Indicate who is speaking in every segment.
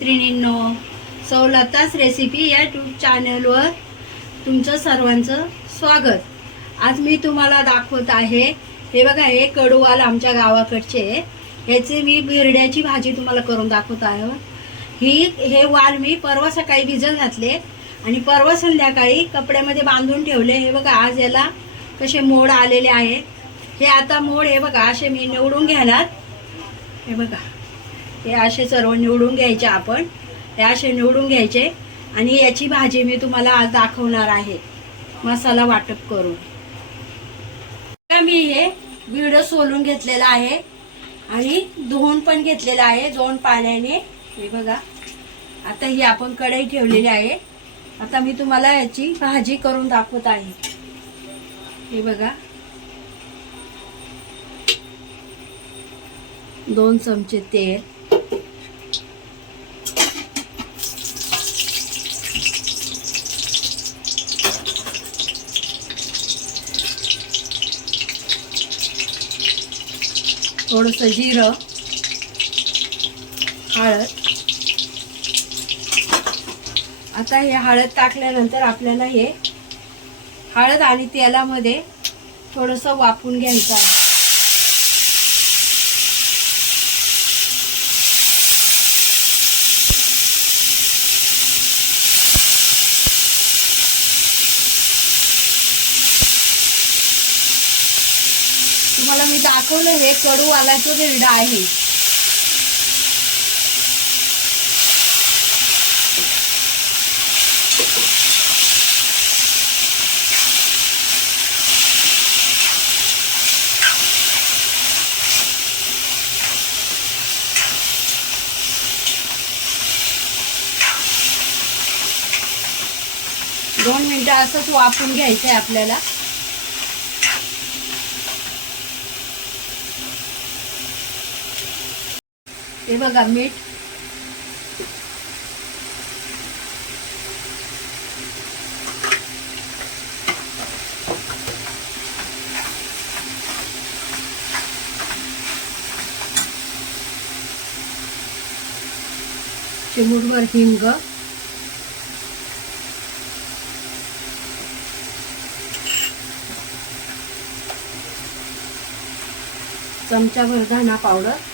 Speaker 1: मैत्रिणींनो सवलताच रेसिपी या यूट्यूब चॅनलवर तुमचं सर्वांचं स्वागत. आज मी तुम्हाला दाखवत आहे हे बघा हे कडूवाल आमच्या गावाकडचे. ह्याचे मी बिरड्याची भाजी तुम्हाला करून दाखवत आहे. ही हे वाल मी परवा सकाळी भिजत घातले आणि परवा संध्याकाळी कपड्यामध्ये बांधून ठेवले. हे बघा आज याला कसे मोड आलेले आहे. हे आता मोड हे बघा असे मी निवडून घेणार. हे बघा. हे असे सर्व निवडून घ्यायचे आपण. हे असे निवडून घ्यायचे. आणि याची भाजी मी तुम्हाला आज दाखवणार आहे. मसाला वाटप करून. मी हे बीड सोलून घेतलेलं आहे. आणि धुवून पण घेतलेलं आहे दोन पाण्याने. हे बघा. आता ही आपण कढई ठेवलेली आहे. आता मी तुम्हाला याची भाजी करून दाखवत आहे. हे बघा. दोन चमचे तेल. थोडंसं जिरं हळद. आता हे हळद टाकल्यानंतर आपल्याला हे हळद आणि तेलामध्ये थोडंसं वाफून घ्यायचं आहे. तुम्हाला मी दाखवलं हे कडू आलाचं बिरडा आहे. दोन मिनिटं असंच वाफून घ्यायचं आहे आपल्याला. हे बघा मीठ. चिमूटभर हिंग. चमचाभर धना पावडर.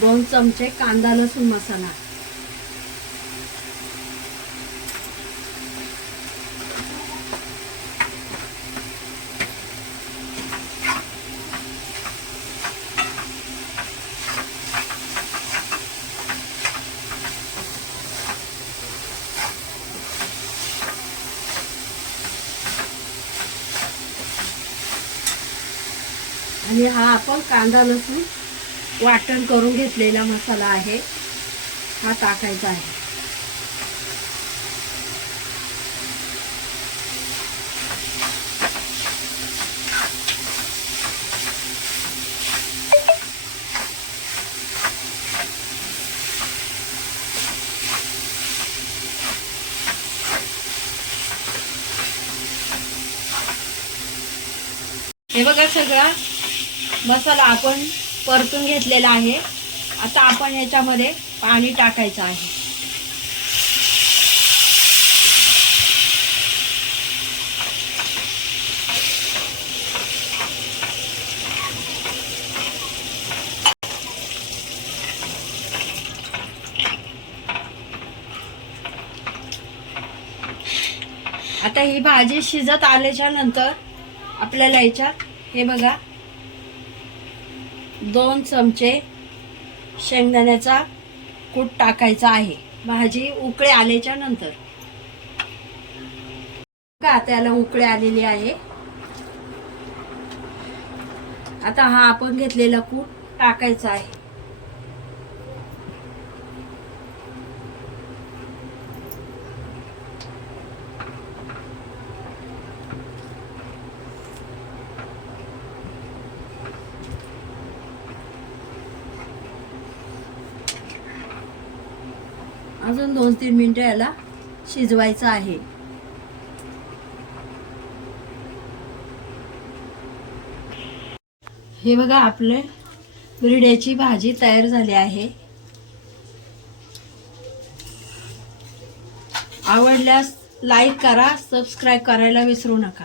Speaker 1: दोन चमचे कांदा लसूण मसाला. आणि हा आपण कांदा लसूण वाटण करून घेतलेला मसाला आहे. हा टाकायचा आहे. हे बघा सगळा मसाला आपण परतून घेतलेला आहे. आता आपण याच्यामध्ये पाणी टाकायचं आहे. आता ही भाजी शिजत आल्याच्यानंतर आपल्याला याच्यात हे बघा दोन चमचे शेंगदाण्याचा कूट टाकायचा आहे. भाजी उकळे आल्याच्यानंतर. का त्याला उकळे आलेली आहे. आता हा आपण घेतलेला कूट टाकायचा आहे. अजून दोन तीन मिनटं याला शिजवायचं आहे. हे बघा आपले बिरड्याची भाजी तयार झाली आहे. आवडल्यास लाईक करा सबस्क्राईब करायला विसरू नका.